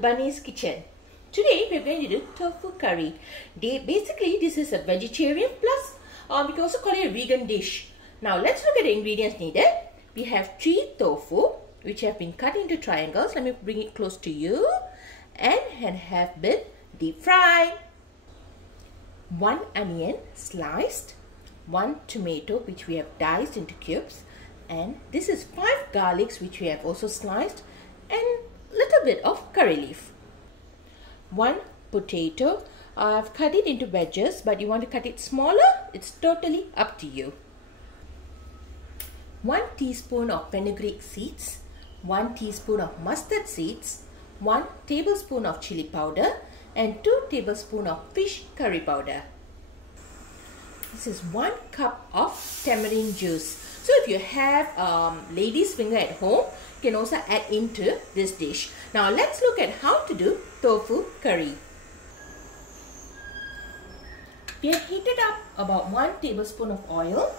Bunny's kitchen. Today we're going to do tofu curry. Basically this is a vegetarian plus we can also call it a vegan dish. Now let's look at the ingredients needed. We have 3 tofu which have been cut into triangles. Let me bring it close to you, and have been deep fried. 1 onion sliced, 1 tomato which we have diced into cubes, and this is 5 garlics which we have also sliced, and little bit of curry leaf. 1 potato, I've cut it into wedges, but you want to cut it smaller, it's totally up to you. 1 teaspoon of fenugreek seeds, 1 teaspoon of mustard seeds, 1 tablespoon of chili powder, and 2 tablespoons of fish curry powder. This is 1 cup of tamarind juice. So if you have lady's finger at home, you can also add into this dish. Now let's look at how to do tofu curry. We have heated up about 1 tablespoon of oil.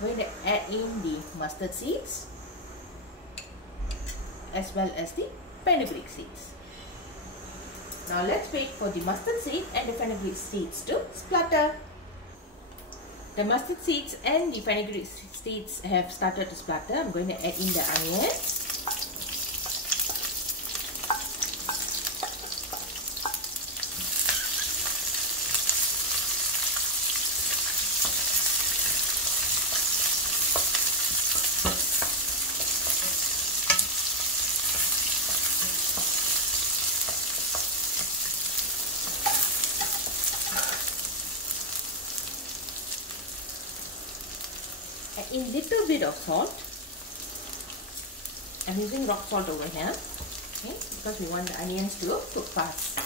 We're going to add in the mustard seeds as well as the fenugreek seeds. Now let's wait for the mustard seed and the fenugreek seeds to splutter. The mustard seeds and the fenugreek seeds have started to splutter. I'm going to add in the onions. Add in little bit of salt. I'm using rock salt over here, okay, because we want the onions to cook fast.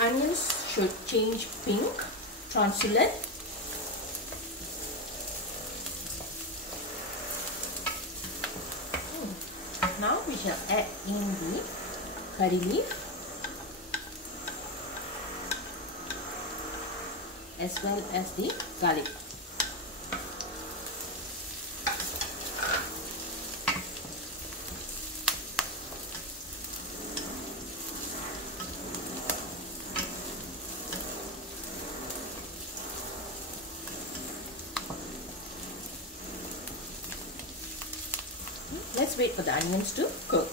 Onions should change pink, translucent. Now we shall add in the curry leaf as well as the garlic. Let's wait for the onions to cook.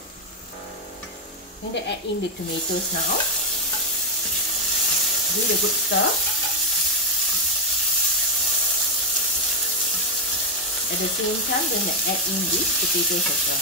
I'm going to add in the tomatoes now. Give it a good stir. At the same time, I'm going to add in the potatoes as well.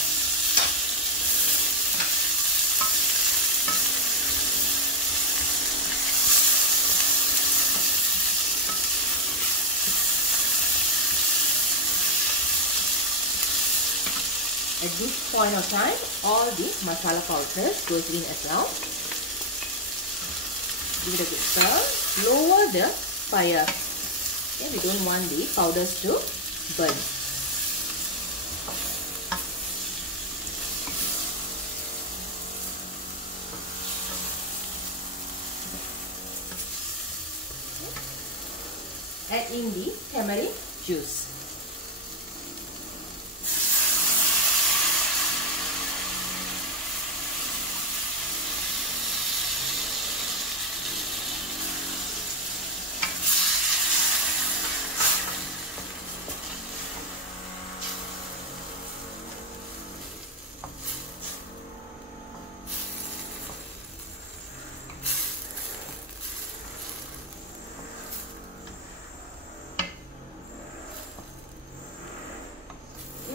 At this point of time, all the masala powders goes in as well. Give it a good stir. Lower the fire. Okay, we don't want the powders to burn. Okay. Add in the tamarind juice.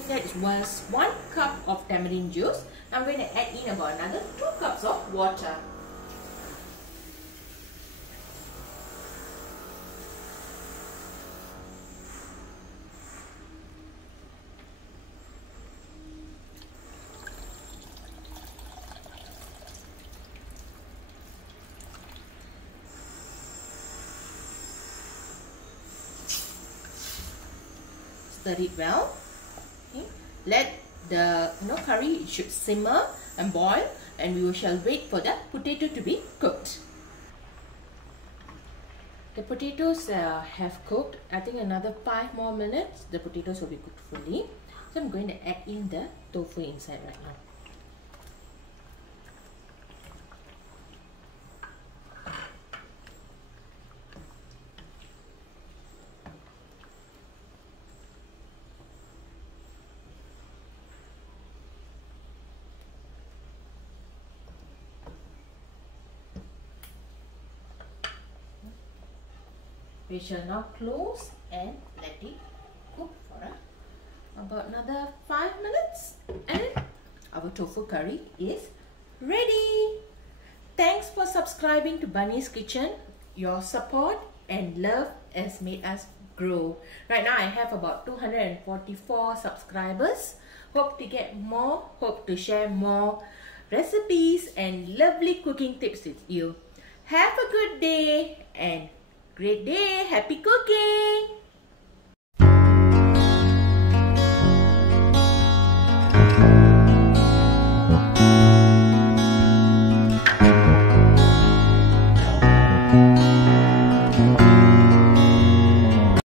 That was 1 cup of tamarind juice. I'm going to add in about another 2 cups of water. stir it well. Okay. Let the curry, it should simmer and boil, and we shall wait for the potato to be cooked. The potatoes have cooked. I think another 5 more minutes the potatoes will be cooked fully. So I'm going to add in the tofu inside right now. We shall now close and let it cook for about another 5 minutes, and our tofu curry is ready. Thanks for subscribing to Bunny's Kitchen. Your support and love has made us grow. Right now I have about 244 subscribers. Hope to get more, hope to share more recipes and lovely cooking tips with you. Have a good day and great day. Happy cooking!